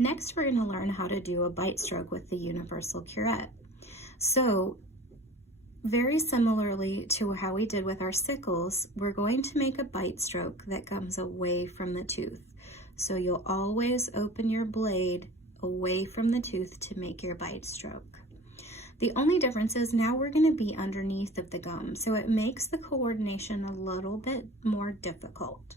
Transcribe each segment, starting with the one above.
Next, we're going to learn how to do a bite stroke with the universal curet. So, very similarly to how we did with our sickles, we're going to make a bite stroke that comes away from the tooth. So you'll always open your blade away from the tooth to make your bite stroke. The only difference is now we're going to be underneath of the gum, so it makes the coordination a little bit more difficult.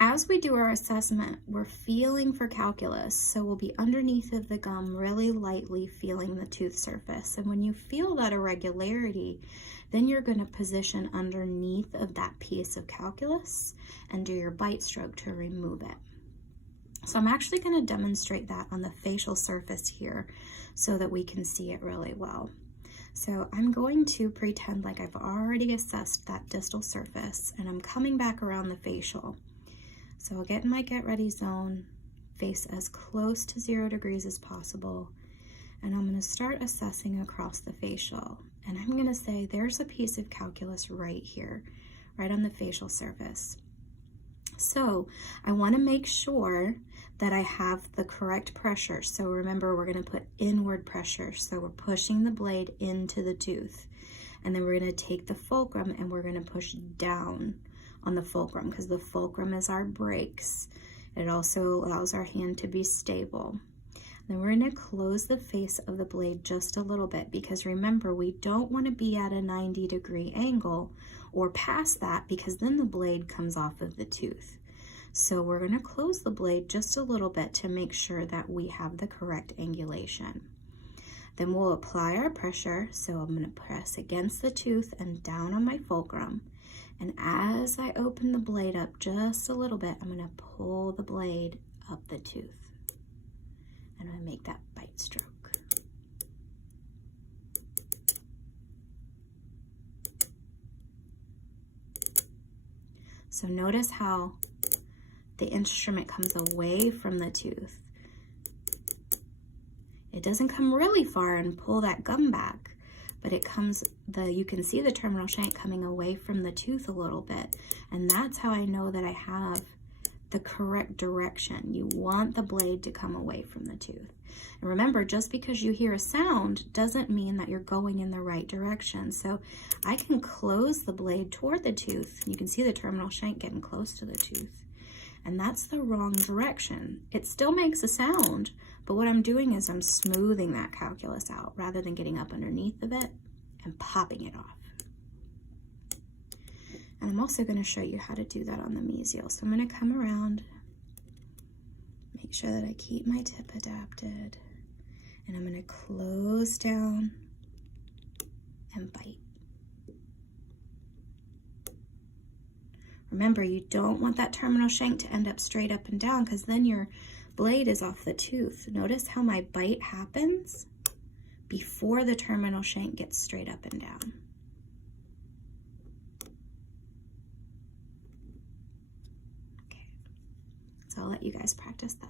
As we do our assessment, we're feeling for calculus, so we'll be underneath of the gum, really lightly feeling the tooth surface. And when you feel that irregularity, then you're going to position underneath of that piece of calculus and do your bite stroke to remove it. So I'm actually going to demonstrate that on the facial surface here so that we can see it really well. So I'm going to pretend like I've already assessed that distal surface, and I'm coming back around the facial. So I'll get in my get ready zone, face as close to 0 degrees as possible, and I'm going to start assessing across the facial. And I'm going to say there's a piece of calculus right here, right on the facial surface. So I want to make sure that I have the correct pressure. So remember, we're going to put inward pressure. So we're pushing the blade into the tooth, and then we're going to take the fulcrum and we're going to push down on the fulcrum, because the fulcrum is our brakes. It also allows our hand to be stable. Then we're going to close the face of the blade just a little bit, because remember, we don't want to be at a 90-degree angle or past that, because then the blade comes off of the tooth. So we're going to close the blade just a little bit to make sure that we have the correct angulation. Then we'll apply our pressure. So I'm going to press against the tooth and down on my fulcrum. And as I open the blade up just a little bit, I'm going to pull the blade up the tooth. And I'm going to make that bite stroke. So notice how the instrument comes away from the tooth. It doesn't come really far and pull that gum back, but it comes, you can see the terminal shank coming away from the tooth a little bit. And that's how I know that I have the correct direction. You want the blade to come away from the tooth. And remember, just because you hear a sound doesn't mean that you're going in the right direction. So I can close the blade toward the tooth. You can see the terminal shank getting close to the tooth. And that's the wrong direction. It still makes a sound, but what I'm doing is I'm smoothing that calculus out rather than getting up underneath of it and popping it off. And I'm also going to show you how to do that on the mesial. So I'm going to come around, make sure that I keep my tip adapted, and I'm going to close down and bite. Remember, you don't want that terminal shank to end up straight up and down, because then your blade is off the tooth. Notice how my bite happens before the terminal shank gets straight up and down. Okay, so I'll let you guys practice that.